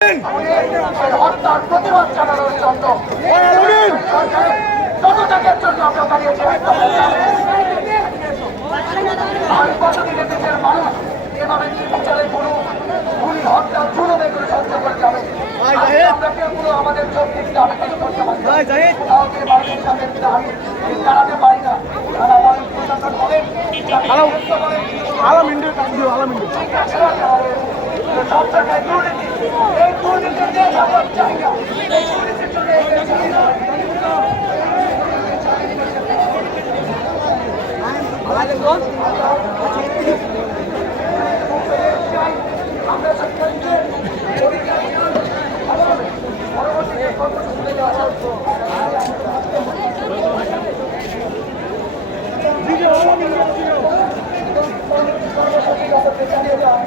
হত্যার প্রতিবাদ জানানোর জন্য যতটাকের জন্য আমরা দাঁড়িয়েছি আর কতদিনের দেশের মানুষ এভাবে নির্বিচারে কোনো গুলি হত্যা জুলুমে করে সহ্য করে যাবে। আমরা কেউ কোনো আমাদের চোখ থেকে দাবি কিছু করতে পারি কাউকে মানুষের সাথে আমি দাঁড়াতে পারি না। তারা অনেক প্রশাসন বলেন সব জায়গায় দুর্নীতি, এই দুর্নীতির দেশ আমার চাই না। এই দুর্নীতির জন্য আমরা সরকারকে পরবর্তীতে কর্মসূচি চালিয়ে যাওয়া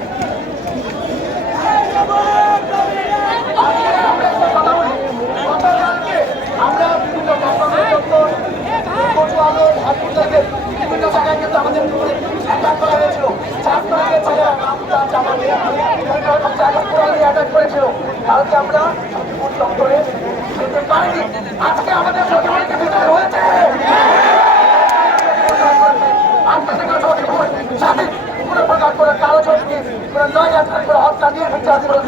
আমরা বিভিন্ন বিভিন্ন জায়গায় কিন্তু আমাদের অ্যাটাক করা হয়েছিল। অ্যাটাক করেছিল কালকে আমরা দপ্তরে যেতে পারিনি। আজকে আমাদের সচিবালয়কে বিচার হয়েছে। স্বাধীন প্রকাশ করে কালো ছবি নয় যাত্রা করে হত্যা নিয়ে বিচার করে